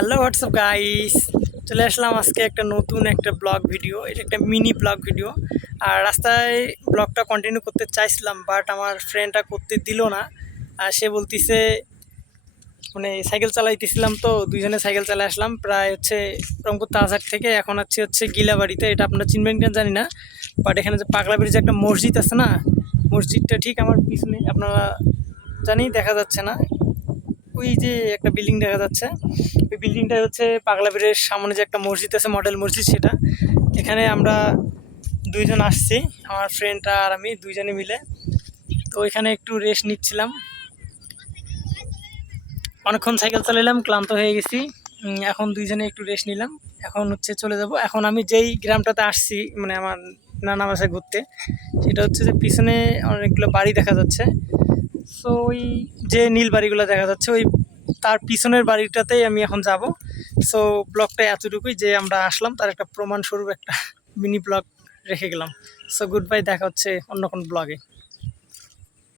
Hello WhatsApp guys, চলে আসলাম আজকে একটা নতুন একটা ব্লগ ভিডিও। এটা একটা মিনি ব্লগ ভিডিও। আর রাস্তায় ব্লগটা কন্টিনিউ করতে চাইছিলাম, বাট আমার ফ্রেন্ডটা করতে দিল না। আর সে বলতিছে, মানে সাইকেল চালাইতেছিলাম তো দুইজনে সাইকেল চালাই আসলাম প্রায় হচ্ছে রংপুর তাজহাট থেকে। এখন হচ্ছে গিলাবাড়িতে। এটা আপনারা চিনবেন কিনা জানি না, বাট এখানে যে পাগলা ব্রিজে একটা মসজিদ আছে না, মসজিদটা ঠিক আমার পিছনে। আপনারা জানি দেখা যাচ্ছে না, ওই যে একটা বিল্ডিং দেখা যাচ্ছে, ওই বিল্ডিংটা হচ্ছে পাগলা ব্রিজের সামনে যে একটা মসজিদ আছে, মডেল মসজিদ, সেটা। এখানে আমরা দুইজন আসছি, আমার ফ্রেন্ডরা আর আমি দুইজনে মিলে। তো ওইখানে একটু রেস্ট নিচ্ছিলাম। অনেকক্ষণ সাইকেল চালাইলাম, ক্লান্ত হয়ে গেছি। এখন দুইজনে একটু রেস্ট নিলাম। এখন হচ্ছে চলে যাব। এখন আমি যেই গ্রামটাতে আসছি, মানে আমার নানা বাসায় ঘুরতে, সেটা হচ্ছে যে পিছনে অনেকগুলো বাড়ি দেখা যাচ্ছে। সো ওই যে নীল বাড়িগুলো দেখা যাচ্ছে, ওই তার পিছনের বাড়িটাতেই আমি এখন যাব। সো ব্লগটা এতটুকুই, যে আমরা আসলাম তার একটা প্রমাণস্বরূপ একটা মিনি ব্লগ রেখে গেলাম। সো গুড বাই, দেখা হচ্ছে অন্য কোনো ব্লগে।